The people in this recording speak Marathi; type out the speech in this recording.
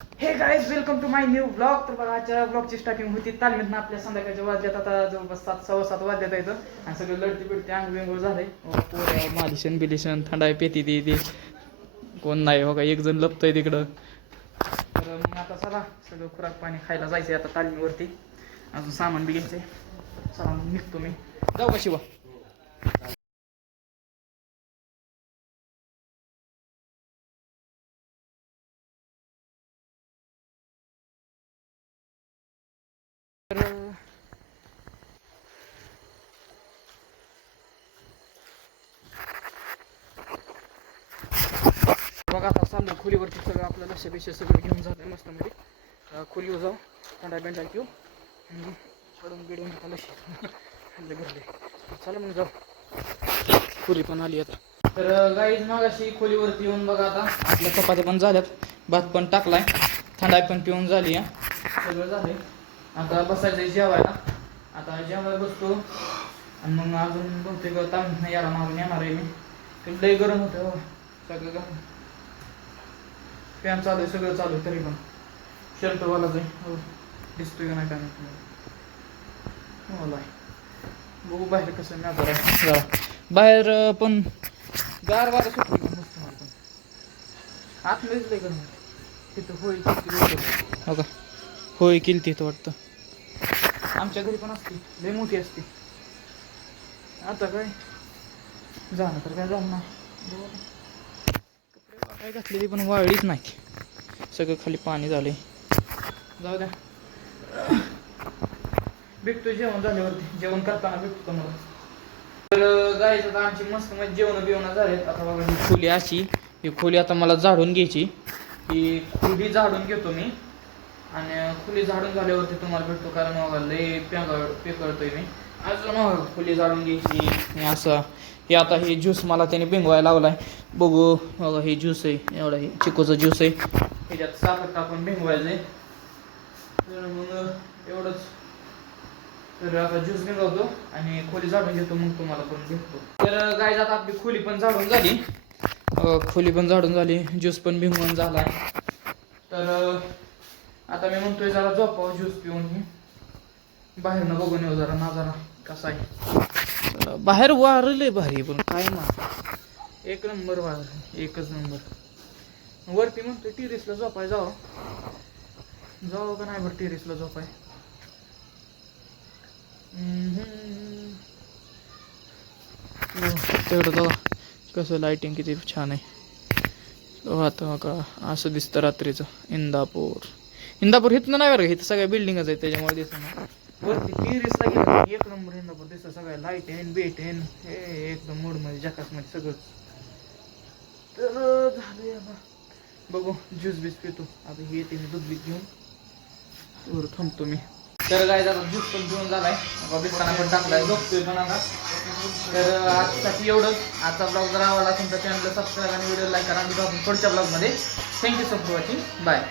हे guys welcome to my new blog. तर बघा आजच्या ब्लॉगची स्टार्टिंग होती तालमीतनं आपल्या संध्याकाळच्या वाजल्यात आता जवळपास 7:15 वाजल्यात येतं आणि सगळं लढती बिडती अंग वेंगळ झालंय. पोरं मालिशन बिलिशन थंडाई पेती ती कोण नाही हो का एक जण लपतंय तिकडं. तर मग आता चला सगळं खुराक पाणी खायला जायचंय आता तालमीवरती. अजून सामान बी घ्यायचंय. चला मग निघतो मी. जाऊ का शिवा? तर बघा आता चाललं खोलीवरती सगळं आपलं लक्ष सगळं घेऊन जातं मस्त मध्ये. खोलीवर जाऊ थंडा बेंडा घेऊ पडून बिडून आता लक्ष घरले. चला मग जाऊ. खोली पण आली आता. तर गाईज मग अशी खोलीवरती येऊन बघा आता आपल्या चपात्या पण झाल्यात, भात पण टाकलाय, थंडाई पण पिऊन झाली सगळं झाले. आता बसायचं जेवायला. आता जेवायला बसतो आणि मग अजून बहुतेक तांबून याला मागून येणार आहे मी. लई गरम होतं सगळं गरम. फॅन चालू आहे सगळं चालू आहे तरी पण शर्टवालाच आहे. दिसतोय का नाही काय मला बघू बाहेर कसं नाही बाहेर पण गार वारा सुटली मस्त मला पण आतमध्येच लई गरम तिथं होळी किती हो का होळी केली तिथं वाटतं. आमच्या घरी पण असते लई मोठी असते. आता काय जाणं तर काय जाणं नाही. कपडे काय घातलेली पण वाळलीच नाही. सगळं खाली पाणी झाले. जाऊ द्या भेटतो जेवण झाल्यावरती. जेवण करताना भेटतो तुम्हाला. तर जायचं आता आमची मस्त मस्त जेवण बिवणं झालेत. आता बघा ही खोली अशी, ही खोली आता मला झाडून घ्यायची. ही खोली झाडून घेतो मी आणि खोली झाडून झाल्यावरती तुम्हाला भेटतो. कारण बघा लई पेकळतोय मी. अजून खोली झाडून घ्यायची असं. हे आता हे ज्यूस मला त्याने भिंगवायला लावलाय. बघू बघा हे ज्यूस आहे एवढा, हे चिकूचा ज्यूस आहे. ह्याच्यात साखर टाकून भिंगवायचं आहे. तर मग एवढंच. तर आता ज्यूस निघवतो आणि खोली झाडून घेतो मग तुम्हाला पण भेटतो. तर गाईज आता आपली खोली पण झाडून झाली. खोली पण झाडून झाली, ज्यूस पण भिंगवून झाला. तर आता मी म्हणतोय जरा झोपावं ज्यूस पिऊन. बाहेरनं बघून येऊ जरा नजारा कसा आहे. बाहेर वारं लय भारी पण काय ना एक नंबर वार, एकच नंबर. वरती म्हणतोय टेरेसला झोपाय जावं का नाही बरं टेरेसला झोपाय. तेवढं तेव्हा कसं लाईटिंग किती छान आहे. आता का असं दिसतं रात्रीचं. इंदापूर इथनं नाही बरं का, इथं सगळ्या बिल्डिंगच आहेत त्याच्यामुळे दिसतं. वरती टेरेसला गेलं एक नंबर इंदापूर दिसतं. सगळ्या लाईट आहे बेट आहे हे एकदम मूडमध्ये जकासमध्ये सगळंच. तर झालंय आता बघू ज्यूस बीस पितो. आता हे येते मी दूध बीत घेऊन वर थांबतो मी. तर काय आता ज्यूस पण घेऊन झालाय, बिस्ताना पण टाकलाय, झोपतोय पण आता. तर आजसाठी एवढंच. आजचा ब्लॉग जर आवडला असेल तर चॅनलला सबस्क्राईब आणि व्हिडिओ लाईक करा. पुढच्या ब्लॉगमध्ये. Thank you so much for watching. Bye.